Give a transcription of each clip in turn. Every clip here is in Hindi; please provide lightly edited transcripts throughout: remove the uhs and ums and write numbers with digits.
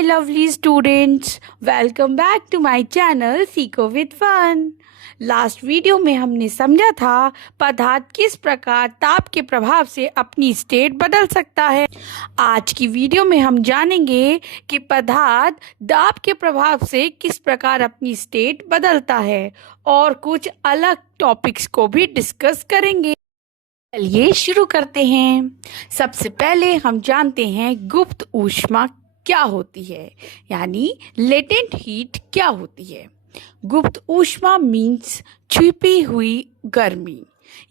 my lovely students, welcome back to my channel सीखो with fun। लास्ट वीडियो में हमने समझा था पदार्थ किस प्रकार ताप के प्रभाव से अपनी स्टेट बदल सकता है। आज की वीडियो में हम जानेंगे कि पदार्थ दाब के प्रभाव से किस प्रकार अपनी स्टेट बदलता है और कुछ अलग टॉपिक्स को भी डिस्कस करेंगे। चलिए शुरू करते हैं। सबसे पहले हम जानते हैं गुप्त ऊष्मा क्या होती है, यानी लेटेंट हीट क्या होती है। गुप्त ऊष्मा मीन्स छिपी हुई गर्मी।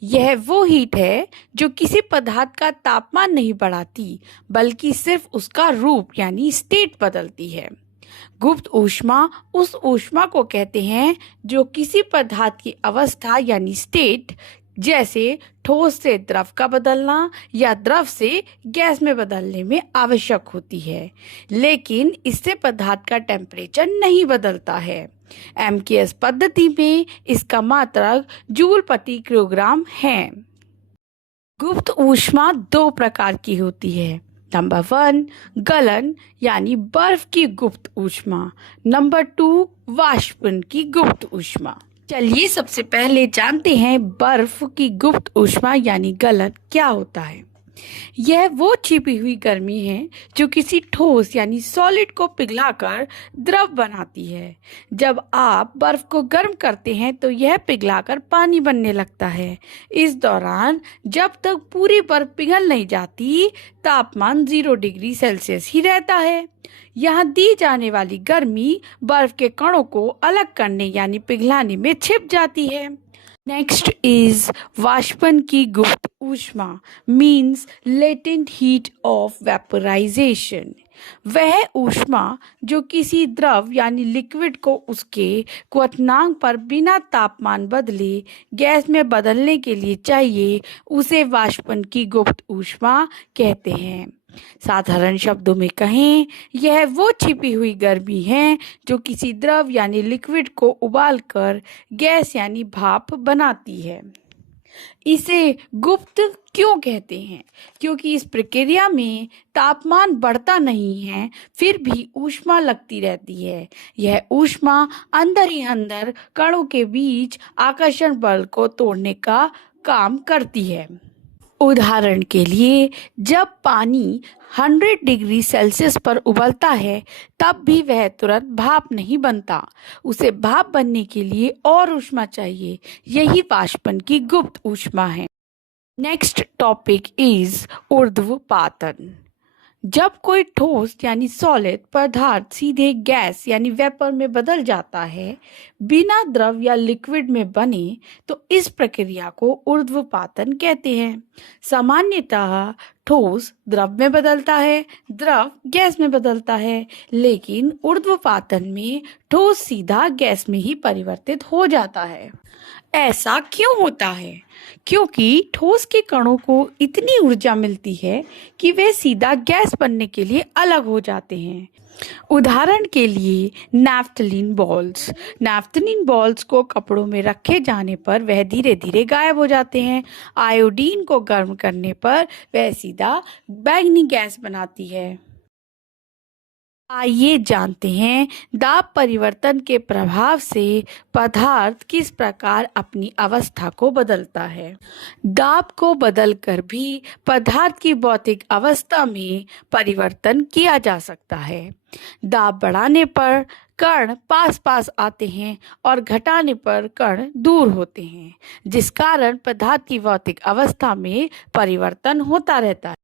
यह वो हीट है जो किसी पदार्थ का तापमान नहीं बढ़ाती, बल्कि सिर्फ उसका रूप यानी स्टेट बदलती है। गुप्त ऊष्मा उस ऊष्मा को कहते हैं जो किसी पदार्थ की अवस्था यानी स्टेट, जैसे ठोस से द्रव का बदलना या द्रव से गैस में बदलने में आवश्यक होती है, लेकिन इससे पदार्थ का टेम्परेचर नहीं बदलता है। एमकेएस पद्धति में इसका मात्रक जूल प्रति किलोग्राम है। गुप्त ऊष्मा दो प्रकार की होती है। नंबर 1 गलन यानी बर्फ की गुप्त ऊष्मा। नंबर 2 वाष्पन की गुप्त ऊष्मा। चलिए सबसे पहले जानते हैं बर्फ की गुप्त ऊष्मा यानी गलन क्या होता है। यह वो छिपी हुई गर्मी है जो किसी ठोस यानी सॉलिड को पिघलाकर द्रव बनाती है। जब आप बर्फ को गर्म करते हैं तो यह पिघलाकर पानी बनने लगता है। इस दौरान जब तक पूरी बर्फ पिघल नहीं जाती, तापमान 0 डिग्री सेल्सियस ही रहता है। यहाँ दी जाने वाली गर्मी बर्फ के कणों को अलग करने यानी पिघलाने में छिप जाती है। नेक्स्ट इज वाष्पन की गुप्त ऊष्मा means latent heat of vaporisation. वह ऊष्मा जो किसी द्रव यानी लिक्विड को उसके क्वथनांक पर बिना तापमान बदले गैस में बदलने के लिए चाहिए, उसे वाष्पन की गुप्त ऊष्मा कहते हैं। साधारण शब्दों में कहें, यह वो छिपी हुई गर्मी है जो किसी द्रव यानी लिक्विड को उबालकर गैस यानी भाप बनाती है। इसे गुप्त क्यों कहते हैं? क्योंकि इस प्रक्रिया में तापमान बढ़ता नहीं है, फिर भी ऊष्मा लगती रहती है। यह ऊष्मा अंदर ही अंदर कणों के बीच आकर्षण बल को तोड़ने का काम करती है। उदाहरण के लिए, जब पानी 100 डिग्री सेल्सियस पर उबलता है तब भी वह तुरंत भाप नहीं बनता। उसे भाप बनने के लिए और ऊष्मा चाहिए। यही वाष्पन की गुप्त ऊष्मा है। नेक्स्ट टॉपिक इज ऊर्ध्वपातन। जब कोई ठोस यानी सॉलिड पदार्थ सीधे गैस यानी वेपर में बदल जाता है बिना द्रव या लिक्विड में बने, तो इस प्रक्रिया को ऊर्ध्वपातन कहते हैं। सामान्यतः ठोस द्रव में बदलता है, द्रव गैस में बदलता है, लेकिन ऊर्ध्वपातन में ठोस सीधा गैस में ही परिवर्तित हो जाता है। ऐसा क्यों होता है? क्योंकि ठोस के कणों को इतनी ऊर्जा मिलती है कि वे सीधा गैस बनने के लिए अलग हो जाते हैं। उदाहरण के लिए नैफ्थलीन बॉल्स को कपड़ों में रखे जाने पर वह धीरे धीरे गायब हो जाते हैं। आयोडीन को गर्म करने पर वह सीधा बैंगनी गैस बनाती है। आइए जानते हैं दाब परिवर्तन के प्रभाव से पदार्थ किस प्रकार अपनी अवस्था को बदलता है। दाब को बदलकर भी पदार्थ की भौतिक अवस्था में परिवर्तन किया जा सकता है। दाब बढ़ाने पर कण पास पास आते हैं और घटाने पर कण दूर होते हैं, जिस कारण पदार्थ की भौतिक अवस्था में परिवर्तन होता रहता है।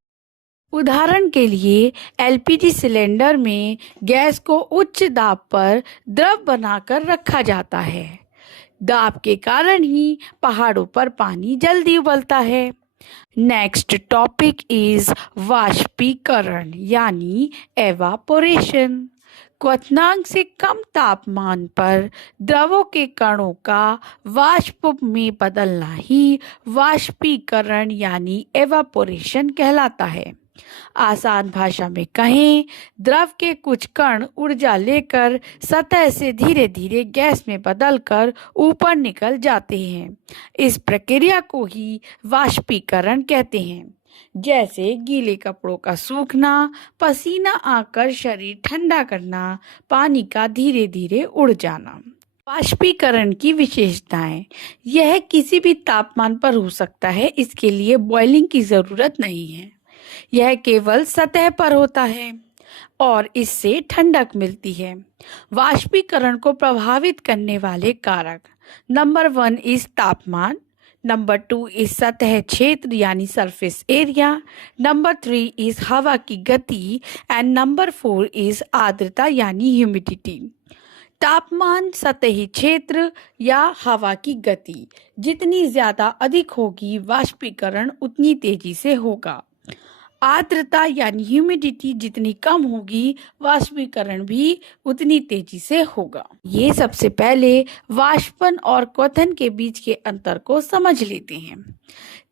उदाहरण के लिए एलपीजी सिलेंडर में गैस को उच्च दाब पर द्रव बनाकर रखा जाता है। दाब के कारण ही पहाड़ों पर पानी जल्दी उबलता है। नेक्स्ट टॉपिक इज वाष्पीकरण यानी एवापोरेशन। क्वथनांक से कम तापमान पर द्रवों के कणों का वाष्प में बदलना ही वाष्पीकरण यानी एवापोरेशन कहलाता है। आसान भाषा में कहें, द्रव के कुछ कण ऊर्जा लेकर सतह से धीरे धीरे गैस में बदलकर ऊपर निकल जाते हैं। इस प्रक्रिया को ही वाष्पीकरण कहते हैं। जैसे गीले कपड़ों का सूखना, पसीना आकर शरीर ठंडा करना, पानी का धीरे धीरे उड़ जाना। वाष्पीकरण की विशेषताएं। यह किसी भी तापमान पर हो सकता है, इसके लिए बॉइलिंग की जरूरत नहीं है। यह केवल सतह पर होता है और इससे ठंडक मिलती है। वाष्पीकरण को प्रभावित करने वाले कारक। नंबर 1 इज तापमान, नंबर 2 इज सतह क्षेत्र यानी सरफेस एरिया, नंबर 3 इज हवा की गति एंड नंबर 4 इज आर्द्रता यानी ह्यूमिडिटी। तापमान, सतही क्षेत्र या हवा की गति जितनी ज्यादा अधिक होगी, वाष्पीकरण उतनी तेजी से होगा। आर्द्रता यानी ह्यूमिडिटी जितनी कम होगी, वाष्पीकरण भी उतनी तेजी से होगा। ये सबसे पहले वाष्पन और क्वथन के बीच के अंतर को समझ लेते हैं।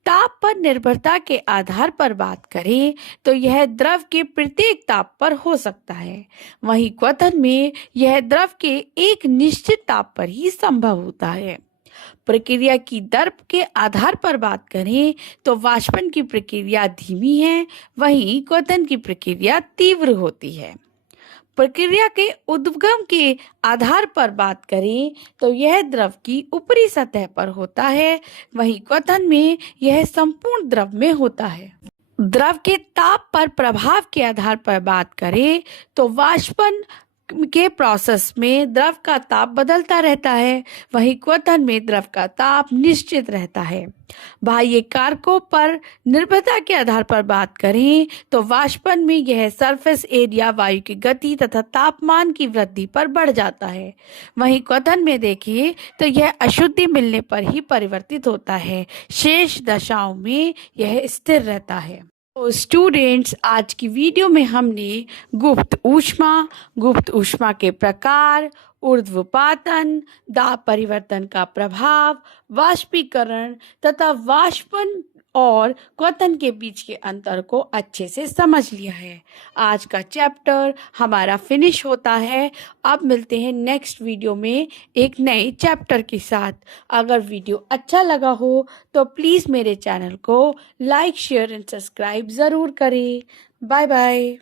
ताप पर निर्भरता के आधार पर बात करें तो यह द्रव के प्रत्येक ताप पर हो सकता है। वहीं क्वथन में यह द्रव के एक निश्चित ताप पर ही संभव होता है। प्रक्रिया की दर के आधार पर बात करें तो वाष्पन की प्रक्रिया धीमी है, वहीं क्वथन की प्रक्रिया तीव्र होती है। प्रक्रिया के उद्गम के आधार पर बात करें तो यह द्रव की ऊपरी सतह पर होता है, वहीं क्वथन में यह संपूर्ण द्रव में होता है। द्रव के ताप पर प्रभाव के आधार पर बात करें तो वाष्पन के प्रोसेस में द्रव का ताप बदलता रहता है, वहीं क्वथन में द्रव का ताप निश्चित रहता है। बाह्य कारकों पर निर्भरता के आधार पर बात करें तो वाष्पन में यह सरफेस एरिया, वायु की गति तथा तापमान की वृद्धि पर बढ़ जाता है। वहीं क्वथन में देखिए तो यह अशुद्धि मिलने पर ही परिवर्तित होता है, शेष दशाओं में यह स्थिर रहता है। तो स्टूडेंट्स, आज की वीडियो में हमने गुप्त ऊष्मा के प्रकार, ऊर्ध्वपातन, दाब परिवर्तन का प्रभाव, वाष्पीकरण तथा वाष्पन और क्वथन के बीच के अंतर को अच्छे से समझ लिया है। आज का चैप्टर हमारा फिनिश होता है। अब मिलते हैं नेक्स्ट वीडियो में एक नए चैप्टर के साथ। अगर वीडियो अच्छा लगा हो तो प्लीज़ मेरे चैनल को लाइक, शेयर एंड सब्सक्राइब ज़रूर करें। Bye bye.